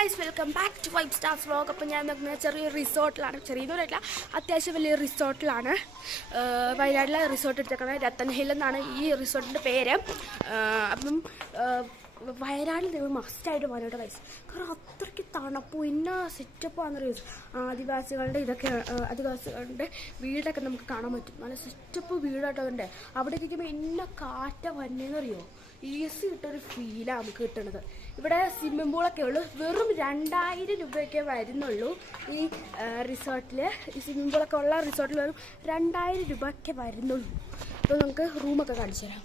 Guys welcome back to 5 stars vlog. അപ്പം ഞാൻ നോക്കുന്ന ചെറിയൊരു റിസോർട്ടിലാണ്, ചെറിയൊന്നും പറയില്ല, അത്യാവശ്യം വലിയൊരു റിസോർട്ടിലാണ്. വയനാട്ടിലെ റിസോർട്ട് എടുത്തേക്കുന്നത് രത്തൻ ഹിൽ എന്നാണ് ഈ റിസോർട്ടിൻ്റെ പേര്. അപ്പം വയനാട്ടിൽ നിങ്ങൾ മസ്റ്റായിട്ട് വന്നോട്ടെ ഗൈസ്, കാരണം അത്രയ്ക്ക് തണുപ്പും ഇന്ന സെറ്റപ്പാണെന്നറിയോ. ആദിവാസികളുടെ വീടൊക്കെ നമുക്ക് കാണാൻ പറ്റും. നല്ല സെറ്റപ്പ് വീടായിട്ട് അതുണ്ട്. അവിടെ ഇരിക്കുമ്പോൾ ഇന്ന കാറ്റ വന്നേന്നറിയോ, ഈസി കിട്ടൊരു ഫീലാണ് നമുക്ക് കിട്ടുന്നത്. ഇവിടെ സ്വിമ്മിംഗ് പൂളൊക്കെ ഉള്ളൂ, വെറും 2000 രൂപയൊക്കെ വരുന്നുള്ളൂ ഈ റിസോർട്ടിൽ. ഈ സ്വിമ്മിംഗ് പൂളൊക്കെ ഉള്ള റിസോർട്ടിൽ വെറും 2000 രൂപയൊക്കെ വരുന്നുള്ളൂ. അപ്പോൾ നമുക്ക് റൂമൊക്കെ കാണിച്ചു തരാം.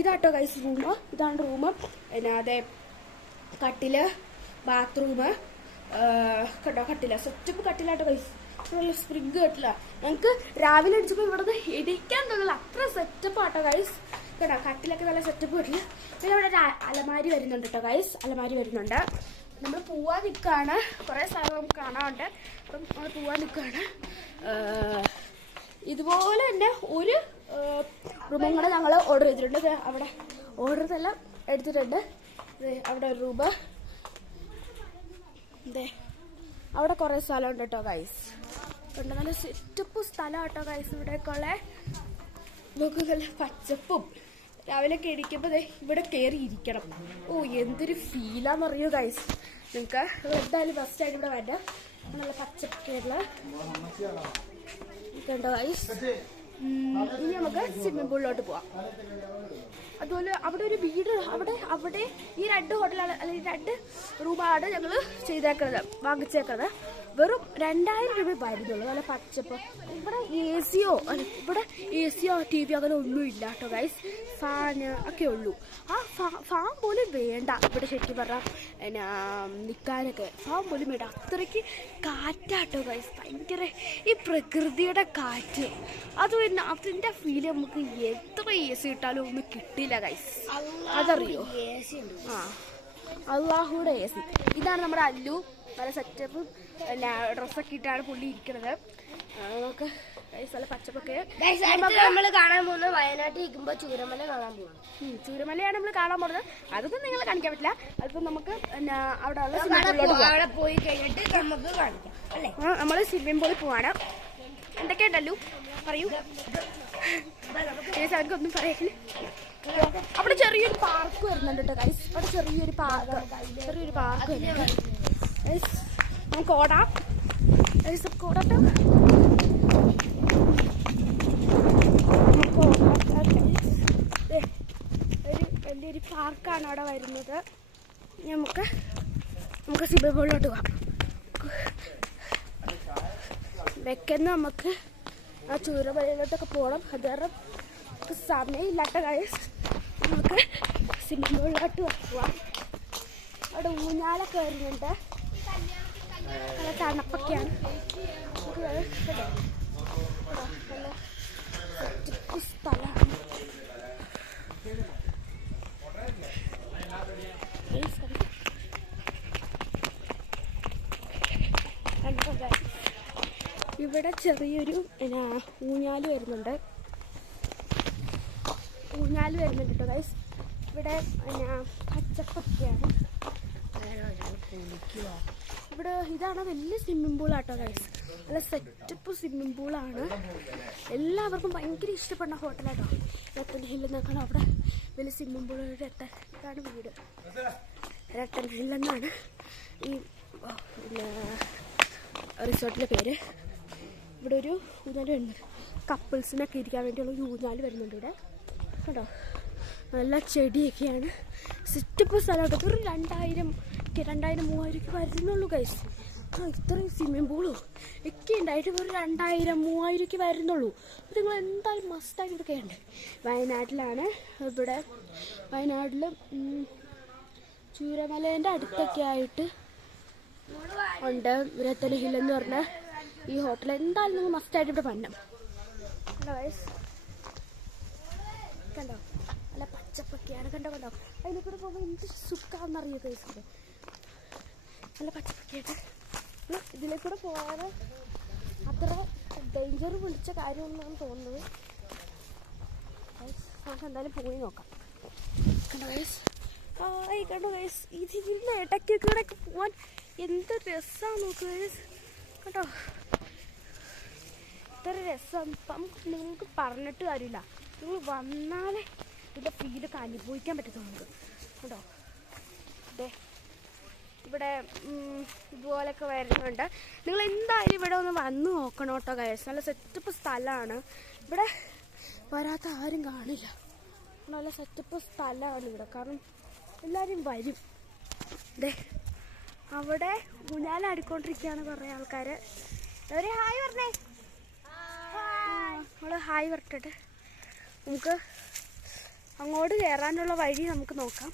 ഇതാട്ടോ ഗൈസ് റൂം, ഇതാണ് റൂം. പിന്നെ അതെ കട്ടില്, ബാത്റൂം കേട്ടോ, കട്ടില സെറ്റപ്പ് കട്ടിലാട്ടോ ഗൈസ്. നല്ല സ്പ്രിഗ് കട്ടില. ഞങ്ങൾക്ക് രാവിലെ അടിച്ചപ്പോൾ ഇവിടെ നിന്ന് ഇടിക്കാൻ തോന്നില്ല, അത്ര സെറ്റപ്പ് ആട്ടോ ഗൈസ് കേട്ടോ. കട്ടിലൊക്കെ നല്ല സെറ്റപ്പ് കട്ടില്ല. പിന്നെ ഇവിടെ ഒരു അലമാരി വരുന്നുണ്ട് കേട്ടോ ഗൈസ്, അലമാരി വരുന്നുണ്ട്. നമ്മൾ പോവാൻ നിൽക്കുകയാണ്, കുറേ സ്ഥലം നമുക്ക് കാണാറുണ്ട്. അപ്പം നമ്മൾ പോവാൻ നിൽക്കുകയാണ്. ഇതുപോലെ തന്നെ ഒരു റൂമും കൂടെ ഞങ്ങൾ ഓർഡർ ചെയ്തിട്ടുണ്ട്. അവിടെ ഓർഡറെല്ലാം എടുത്തിട്ടുണ്ട്. അവിടെ ഒരു റൂം, ഇതേ അവിടെ കുറേ സ്ഥലമുണ്ട് കേട്ടോ ഗൈസ്. ഉണ്ട് നല്ല സെറ്റപ്പ് സ്ഥലം കേട്ടോ ഗൈസ്. ഇവിടെയൊക്കെ ഉള്ള നമുക്ക് നല്ല പച്ചപ്പും. രാവിലെയൊക്കെ ഇരിക്കുമ്പോൾ ഇവിടെ കയറി ഇരിക്കണം. ഓ എന്തൊരു ഫീലാണെന്നറിയോ ഗൈസ്. നിങ്ങൾക്ക് എന്തായാലും ബെസ്റ്റായിട്ട് ഇവിടെ വരാം. നല്ല പച്ചപ്പൊക്കെയുള്ള കണ്ടോ ഗൈസ്. ഇനി നമുക്ക് സ്വിമ്മിംഗ് പൂളിലോട്ട് പോവാം. അതുപോലെ അവിടെ ഒരു വീട്, അവിടെ ഈ 2 ഹോട്ടലാണ് അല്ലെങ്കിൽ 2 റൂമാണ് ഞങ്ങൾ വാങ്ങിച്ചേക്കുന്നത്. വെറും 2000 രൂപ വരുന്നുള്ളൂ. നല്ല പച്ചപ്പ്. ഇവിടെ ഇവിടെ എ സിയോ ടി വി അങ്ങനെ ഒന്നും ഇല്ല കേട്ടോ ഗൈസ്. ഫാന് ഒക്കെ ഉള്ളൂ. ആ ഫാൻ പോലും വേണ്ട ഇവിടെ. ശരിക്കും പറഞ്ഞാൽ എന്നാ നിൽക്കാനൊക്കെ ഫാൻ പോലും വേണ്ട. അത്രയ്ക്ക് കാറ്റാട്ടോ ഗൈസ്, ഭയങ്കര ഈ പ്രകൃതിയുടെ കാറ്റ്. അത് പിന്നെ അതിൻ്റെ ഫീല് നമുക്ക് എത്ര എ സി ഇട്ടാലും ഒന്നും കിട്ടില്ല ഗൈസ്, അതറിയോ. അള്ളാഹുടെ എ സി. ഇതാണ് നമ്മുടെ അല്ലു, നല്ല സെറ്റപ്പ് ഡ്രസ്സൊക്കെ ഇട്ടാണ് പുള്ളി ഇരിക്കുന്നത്. നമുക്ക് നല്ല പച്ചപ്പൊക്കെ നമ്മൾ കാണാൻ പോകുന്നത് വയനാട്ടിൽ ഇരിക്കുമ്പോൾ ചൂരമല കാണാൻ പോകുന്നത്. ചൂരമലയാണ് നമ്മൾ കാണാൻ പോകുന്നത്. അതൊന്നും നിങ്ങളെ കാണിക്കാൻ പറ്റില്ല. അതിപ്പോൾ നമുക്ക് അവിടെ പോയി കഴിഞ്ഞിട്ട് നമുക്ക് കാണിക്കാം അല്ലേ. നമ്മൾ സ്വിമ്മിംഗ് പൂളിൽ പോവാണ്. എന്തൊക്കെയുണ്ടല്ലോ പറയൂ. ഒന്നും പറയില്ല. അവിടെ ചെറിയൊരു പാർക്ക് വരുന്നുണ്ട് കേട്ടോ ഗൈസ്. അവിടെ ചെറിയൊരു പാർക്ക് വരുന്നുണ്ട് ഗൈസ്. നമുക്ക് ഓടാം ഗൈസ്, നമുക്ക് ഓടാട്ടോ. ഒരു വലിയൊരു പാർക്കാണ് അവിടെ വരുന്നത്. നമുക്ക് സ്വിമ്മിംഗ് പൂളിലോട്ട് പോകാം. വെക്കുന്ന നമുക്ക് ആ ചൂരമലയിലോട്ടൊക്കെ പോകണം. അത് കാരണം സമയമില്ലാത്ത ഗൈസ്. നമുക്ക് സ്വിമ്മിംഗ് പൂളിലോട്ട് പോവാം. അവിടെ ഊഞ്ഞാലൊക്കെ വരുന്നുണ്ട്. നല്ല തണുപ്പൊക്കെയാണ്. നല്ല സ്ഥലമാണ്. ഇവിടെ ചെറിയൊരു ഊഞ്ഞാല് വരുന്നുണ്ട് കേട്ടോ ഗൈസ്. ഇവിടെ പച്ചപ്പൊക്കെയാണ്. ഇവിടെ ഇതാണ് വലിയ സ്വിമ്മിംഗ് പൂളാട്ടോ ഗൈസ്. നല്ല സെറ്റപ്പ് സ്വിമ്മിംഗ് പൂളാണ്. എല്ലാവർക്കും ഭയങ്കര ഇഷ്ടപ്പെടുന്ന ഹോട്ടലാട്ടോ രത്തൻ ഹിൽ എന്നൊക്കെയാണ്. അവിടെ വലിയ സ്വിമ്മിംഗ് പൂൾ. ഇതാണ് വീട്, രത്തൻ ഹിൽ എന്നാണ് ഈ റിസോർട്ടിൻ്റെ പേര്. ഇവിടെ ഒരു ഊഞ്ഞാല് വരുന്നുണ്ട്, കപ്പിൾസിനൊക്കെ ഇരിക്കാൻ വേണ്ടിയുള്ള ഒരു ഊഞ്ഞാല് വരുന്നുണ്ട് ഇവിടെ കേട്ടോ. നല്ല ചെടിയൊക്കെയാണ്. സെറ്റപ്പ് സ്ഥലമാട്ടോ. ഒരു 2000 3000 വരുന്നുള്ളൂ ഗൈസ്. ഇത്രയും സ്വിമ്മിംഗ് പൂളും ഒക്കെ ഉണ്ടായിട്ട് ഒരു 2000 3000 വരുന്നുള്ളൂ. അപ്പോൾ നിങ്ങൾ എന്തായാലും മസ്റ്റായിട്ട് ഇവിടെ കയറണ്ടേ. വയനാട്ടിലാണ്. ഇവിടെ വയനാട്ടിൽ ചൂരമലേൻ്റെ അടുത്തൊക്കെ ആയിട്ട് ഉണ്ട് രത്തൻ ഹിൽ എന്ന് പറഞ്ഞ ഈ ഹോട്ടൽ. എന്തായാലും നിങ്ങൾ മസ്റ്റായിട്ട് ഇവിടെ വരണം കണ്ടോ ഗൈസ്. കണ്ടോ നല്ല പച്ചപ്പൊക്കെയാണ്. കണ്ടോ അതിനെ കൂടെ പോകുമ്പോൾ എന്ത് സുഖമാണെന്നറിയോ ഗൈസ്. നല്ല പച്ചപ്പൊക്കെയായിട്ട്. ഇതിലെ കൂടെ പോകാതെ അത്ര ഡേഞ്ചർ വിളിച്ച കാര്യമൊന്നാണ് തോന്നുന്നത്. നമുക്ക് എന്തായാലും പോയി നോക്കാം. കണ്ടോ ഗൈസ്, കണ്ടോ ഗൈസ്, ഇതിന്റെ ഇടയ്ക്ക് കൂടെ പോവാൻ എന്ത് രസമാണ് നോക്ക് ഗൈസ്. കേട്ടോ ഇത്ര രസം നിങ്ങൾക്ക് പറഞ്ഞിട്ട് കാര്യമില്ല. നിങ്ങൾ വന്നാലേ ഇതിൻ്റെ ഫീലൊക്കെ അനുഭവിക്കാൻ പറ്റത്തുള്ളൂ നമുക്ക്. കേട്ടോ അതെ, ഇവിടെ ഇതുപോലൊക്കെ വരുന്നുണ്ട്. നിങ്ങൾ എന്തായാലും ഇവിടെ ഒന്ന് വന്ന് നോക്കണം കേട്ടോ ഗൈസ്. നല്ല സെറ്റപ്പ് സ്ഥലമാണ്. ഇവിടെ വരാത്ത ആരും കാണില്ല. നല്ല സെറ്റപ്പ് സ്ഥലമാണ് ഇവിടെ. കാരണം എല്ലാവരും വരും. അതെ, അവിടെ ഊഞ്ഞാലാടിക്കൊണ്ടിരിക്കുകയാണ് കുറേ ആൾക്കാർ. ഒരു ഹായ് പറഞ്ഞേ. നമ്മൾ ഹായ് പറഞ്ഞിട്ട് നമുക്ക് അങ്ങോട്ട് കയറാനുള്ള വഴി നമുക്ക് നോക്കാം.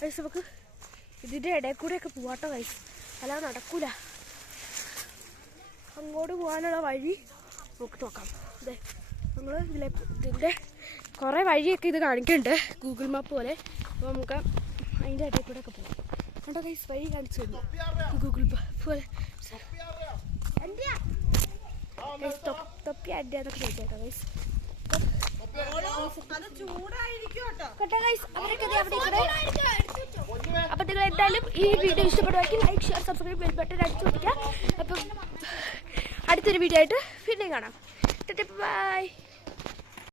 ഗൈസ് നമുക്ക് ഇതിൻ്റെ ഇടയിൽ കൂടെയൊക്കെ പോവാട്ടോ ഗൈസ്, അല്ലാതെ നടക്കൂല. അങ്ങോട്ട് പോകാനുള്ള വഴി നമുക്ക് നോക്കാം. അതെ, നമ്മൾ ഇതിൻ്റെ കുറേ വഴിയൊക്കെ ഇത് കാണിക്കുന്നുണ്ട് ഗൂഗിൾ മാപ്പ് പോലെ. അപ്പോൾ നമുക്ക് അതിൻ്റെ ഇടയിൽ കൂടെ ഒക്കെ പോകാം. കണ്ടോ ഗൈസ്, വഴി കാണിച്ചു തന്നു ഗൂഗിൾ മാപ്പ് പോലെ. തൊപ്പി അടി എന്നൊക്കെ ചോദിച്ചേട്ടോ ഗൈസ്. അപ്പൊ നിങ്ങൾ എന്തായാലും ഈ വീഡിയോ ഇഷ്ടപ്പെടുവാണെങ്കിൽ like, share, subscribe, bell button അടിച്ചു കൊടുക്കുക. അപ്പം അടുത്തൊരു വീഡിയോ ആയിട്ട്